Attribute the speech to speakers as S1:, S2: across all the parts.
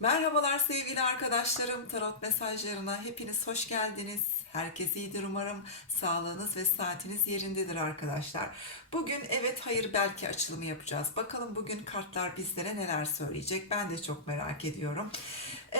S1: Merhabalar sevgili arkadaşlarım. Tarot mesajlarına hepiniz hoş geldiniz. Herkes iyidir umarım. Sağlığınız ve saatiniz yerindedir arkadaşlar. Bugün evet hayır belki açılımı yapacağız. Bakalım bugün kartlar bizlere neler söyleyecek. Ben de çok merak ediyorum.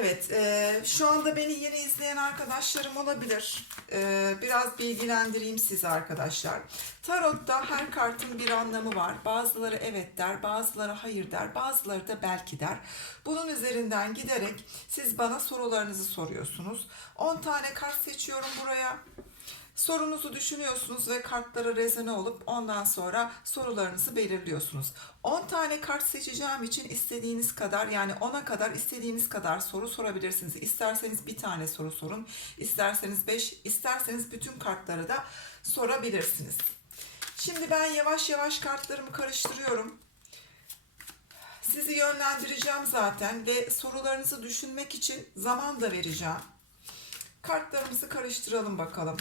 S1: Evet e, şu anda beni yeni izleyen arkadaşlarım olabilir. E, biraz bilgilendireyim sizi arkadaşlar. Tarotta her kartın bir anlamı var. Bazıları evet der, bazıları hayır der, bazıları da belki der. Bunun üzerinden giderek siz bana sorularınızı soruyorsunuz. 10 tane kart seçiyorum buraya. Sorunuzu düşünüyorsunuz ve kartlara rezone olup ondan sonra sorularınızı belirliyorsunuz. 10 tane kart seçeceğim için istediğiniz kadar yani 10'a kadar istediğiniz kadar soru sorabilirsiniz. İsterseniz bir tane soru sorun, isterseniz 5, isterseniz bütün kartları da sorabilirsiniz. Şimdi ben yavaş yavaş kartlarımı karıştırıyorum. Sizi yönlendireceğim zaten ve sorularınızı düşünmek için zaman da vereceğim. Kartlarımızı karıştıralım bakalım.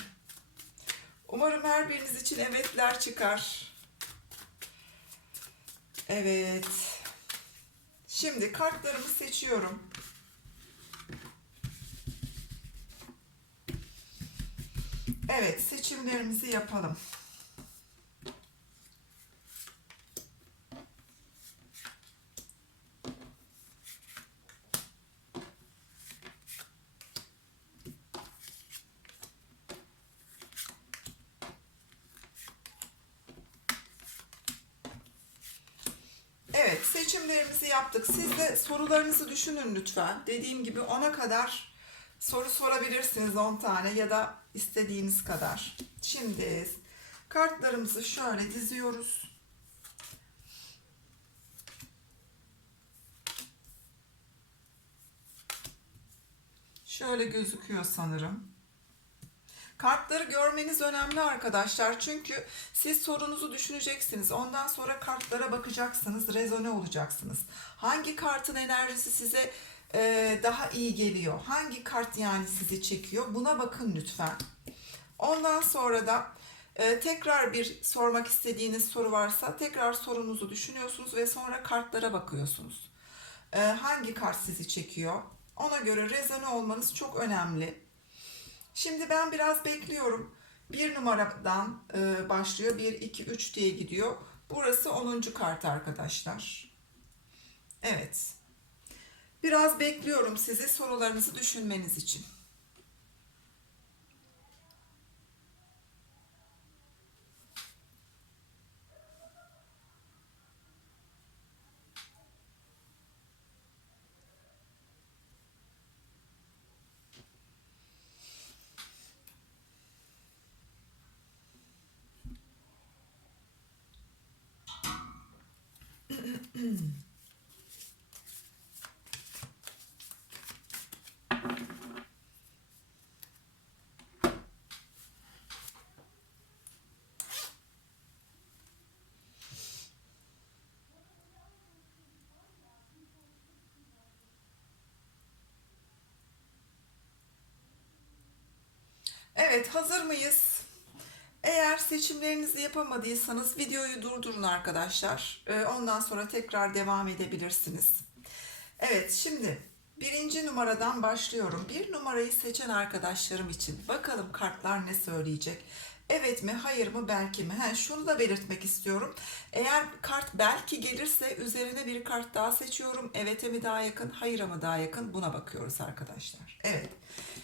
S1: Umarım her biriniz için evetler çıkar. Evet. Şimdi kartlarımı seçiyorum. Evet, seçimlerimizi yapalım. Evet, seçimlerimizi yaptık. Siz de sorularınızı düşünün lütfen. Dediğim gibi 10'a kadar soru sorabilirsiniz 10 tane ya da istediğiniz kadar. Şimdi kartlarımızı şöyle diziyoruz. Şöyle gözüküyor sanırım. Kartları görmeniz önemli arkadaşlar. Çünkü siz sorunuzu düşüneceksiniz. Ondan sonra kartlara bakacaksınız. Rezone olacaksınız. Hangi kartın enerjisi size e, daha iyi geliyor? Hangi kart yani sizi çekiyor? Buna bakın lütfen. Ondan sonra da e, tekrar bir sormak istediğiniz soru varsa tekrar sorunuzu düşünüyorsunuz ve sonra kartlara bakıyorsunuz. E, hangi kart sizi çekiyor? Ona göre rezone olmanız çok önemli. Şimdi ben biraz bekliyorum. Bir numaradan e, başlıyor. 1, 2, 3 diye gidiyor. Burası 10. kart arkadaşlar. Evet. Biraz bekliyorum sizi sorularınızı düşünmeniz için. Evet, hazır mıyız? Eğer seçimlerinizi yapamadıysanız videoyu durdurun arkadaşlar. Ee, Ondan sonra tekrar devam edebilirsiniz. Evet, şimdi birinci numaradan başlıyorum. Bir numarayı seçen arkadaşlarım için bakalım kartlar ne söyleyecek? Evet mi, hayır mı, belki mi? He, şunu da belirtmek istiyorum. Eğer kart belki gelirse üzerine bir kart daha seçiyorum. Evet'e mi daha yakın, hayır'a mı daha yakın? Buna bakıyoruz arkadaşlar. Evet.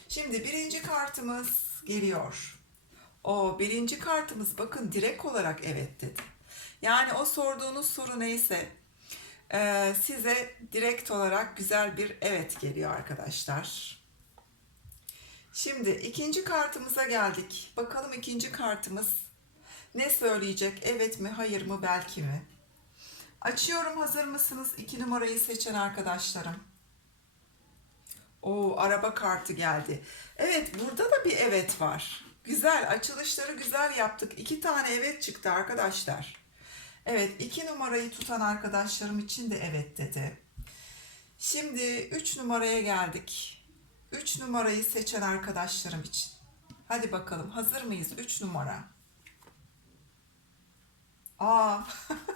S1: Şimdi birinci kartımız geliyor. O birinci kartımız bakın direkt olarak evet dedi. Yani o sorduğunuz soru neyse e, size direkt olarak güzel bir evet geliyor arkadaşlar. Şimdi ikinci kartımıza geldik. Bakalım ikinci kartımız ne söyleyecek? Evet mi, hayır mı, belki mi? Açıyorum hazır mısınız? İki numarayı seçen arkadaşlarım. O araba kartı geldi. Evet burada da bir evet var. Güzel açılışları güzel yaptık. İki tane evet çıktı arkadaşlar. Evet iki numarayı tutan arkadaşlarım için de evet dedi. Şimdi üç numaraya geldik. Üç numarayı seçen arkadaşlarım için. Hadi bakalım hazır mıyız? Üç numara. Aa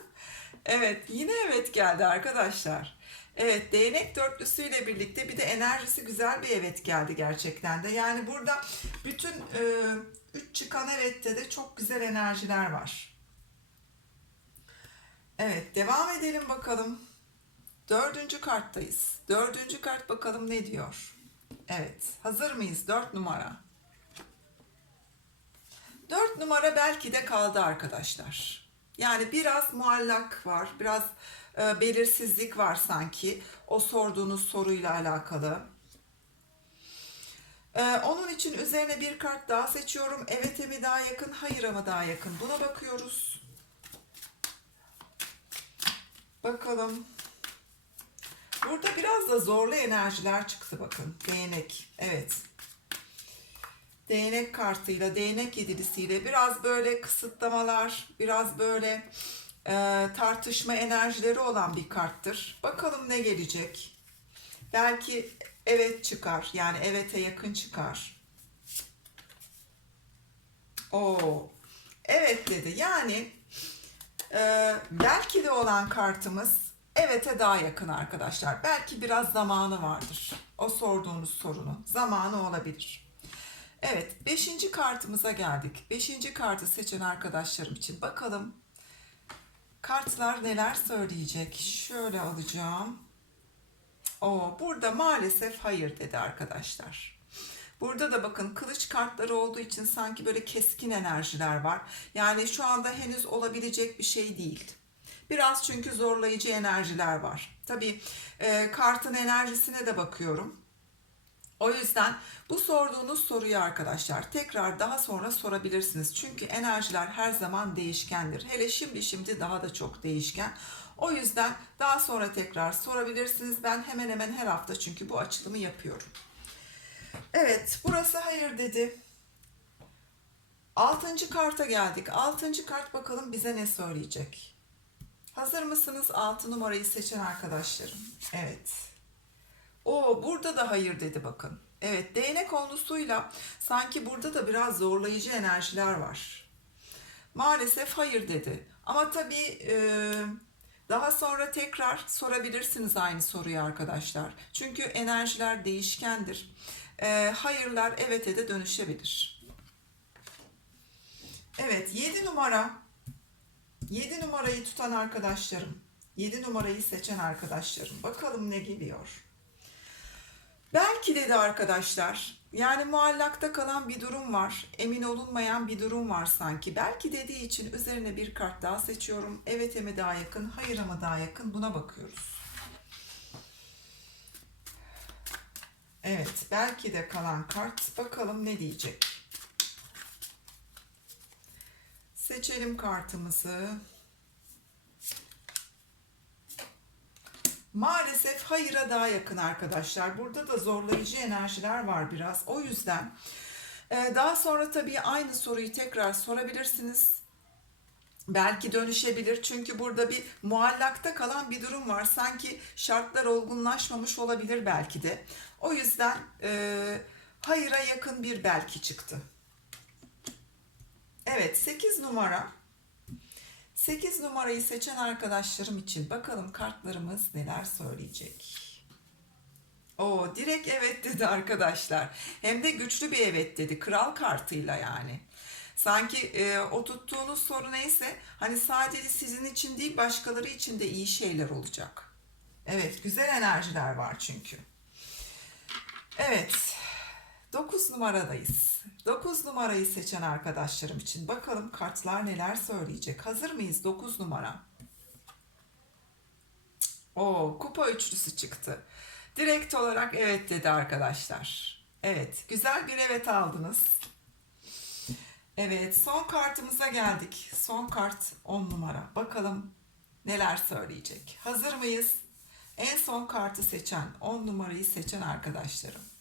S1: evet yine evet geldi arkadaşlar. Evet, değnek dörtlüsüyle birlikte bir de enerjisi güzel bir evet geldi gerçekten de. Yani burada bütün e, üç çıkan evette de çok güzel enerjiler var. Evet, devam edelim bakalım. Dördüncü karttayız. Dördüncü kart bakalım ne diyor? Evet, hazır mıyız? Dört numara. Dört numara belki de kaldı arkadaşlar. Yani biraz muallak var, biraz e, belirsizlik var sanki o sorduğunuz soruyla alakalı. E, onun için üzerine bir kart daha seçiyorum. Evet'e mi daha yakın, hayır'a mı daha yakın? Buna bakıyoruz. Bakalım. Burada biraz da zorlu enerjiler çıktı bakın. Değnek. Evet. Değnek kartıyla, değnek yedilisiyle biraz böyle kısıtlamalar, biraz böyle e, tartışma enerjileri olan bir karttır. Bakalım ne gelecek. Belki evet çıkar. Yani evete yakın çıkar. Oo. Evet dedi. Yani e, belki de olan kartımız evete daha yakın arkadaşlar. Belki biraz zamanı vardır. O sorduğunuz sorunun zamanı olabilir. Evet, beşinci kartımıza geldik. Beşinci kartı seçen arkadaşlarım için bakalım kartlar neler söyleyecek. Şöyle alacağım. O burada maalesef hayır dedi arkadaşlar. Burada da bakın kılıç kartları olduğu için sanki böyle keskin enerjiler var. Yani şu anda henüz olabilecek bir şey değil. Biraz çünkü zorlayıcı enerjiler var. Tabii e, kartın enerjisine de bakıyorum. O yüzden bu sorduğunuz soruyu arkadaşlar tekrar daha sonra sorabilirsiniz. Çünkü enerjiler her zaman değişkendir. Hele şimdi şimdi daha da çok değişken. O yüzden daha sonra tekrar sorabilirsiniz. Ben hemen hemen her hafta çünkü bu açılımı yapıyorum. Evet, burası hayır dedi. Altıncı karta geldik. Altıncı kart bakalım bize ne söyleyecek. Hazır mısınız? Altı numarayı seçen arkadaşlarım. Evet. O burada da hayır dedi bakın. Evet değnek konusuyla sanki burada da biraz zorlayıcı enerjiler var. Maalesef hayır dedi. Ama tabii e, daha sonra tekrar sorabilirsiniz aynı soruyu arkadaşlar. Çünkü enerjiler değişkendir. E, hayırlar evete de dönüşebilir. Evet 7 numara. 7 numarayı tutan arkadaşlarım. 7 numarayı seçen arkadaşlarım. Bakalım ne geliyor. Belki dedi arkadaşlar. Yani muallakta kalan bir durum var. Emin olunmayan bir durum var sanki. Belki dediği için üzerine bir kart daha seçiyorum. Evet mi daha yakın, hayır mı daha yakın buna bakıyoruz. Evet, belki de kalan kart. Bakalım ne diyecek. Seçelim kartımızı. Maalesef hayıra daha yakın arkadaşlar. Burada da zorlayıcı enerjiler var biraz. O yüzden e, daha sonra tabii aynı soruyu tekrar sorabilirsiniz. Belki dönüşebilir çünkü burada bir muallakta kalan bir durum var. Sanki şartlar olgunlaşmamış olabilir belki de. O yüzden e, hayıra yakın bir belki çıktı. Evet 8 numara 8 numarayı seçen arkadaşlarım için bakalım kartlarımız neler söyleyecek. O direkt evet dedi arkadaşlar. Hem de güçlü bir evet dedi. Kral kartıyla yani. Sanki e, o tuttuğunuz soru neyse hani sadece sizin için değil başkaları için de iyi şeyler olacak. Evet güzel enerjiler var çünkü. Evet 9 numaradayız. 9 numarayı seçen arkadaşlarım için bakalım kartlar neler söyleyecek. Hazır mıyız 9 numara? O kupa üçlüsü çıktı. Direkt olarak evet dedi arkadaşlar. Evet güzel bir evet aldınız. Evet son kartımıza geldik. Son kart 10 numara. Bakalım neler söyleyecek. Hazır mıyız? En son kartı seçen 10 numarayı seçen arkadaşlarım.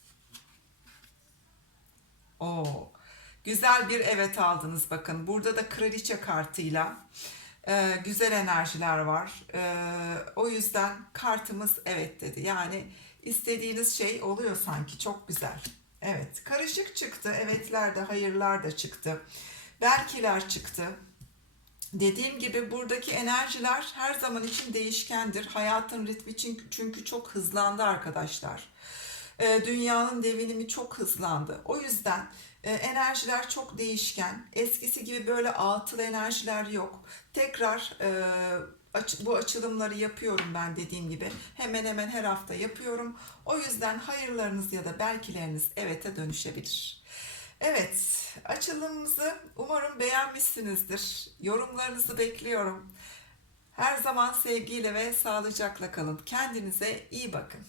S1: Oo, güzel bir evet aldınız bakın. Burada da kraliçe kartıyla e, güzel enerjiler var. E, o yüzden kartımız evet dedi. Yani istediğiniz şey oluyor sanki. Çok güzel. Evet, karışık çıktı. Evetler de, hayırlar da çıktı. Belkiler çıktı. Dediğim gibi buradaki enerjiler her zaman için değişkendir. Hayatın ritmi için çünkü çok hızlandı arkadaşlar. Ee, Dünyanın devinimi çok hızlandı. O yüzden e, enerjiler çok değişken. Eskisi gibi böyle atıl enerjiler yok. Tekrar e, bu açılımları yapıyorum ben dediğim gibi. Hemen hemen her hafta yapıyorum. O yüzden hayırlarınız ya da belkileriniz evete dönüşebilir. Evet, açılımımızı umarım beğenmişsinizdir. Yorumlarınızı bekliyorum. Her zaman sevgiyle ve sağlıcakla kalın. Kendinize iyi bakın.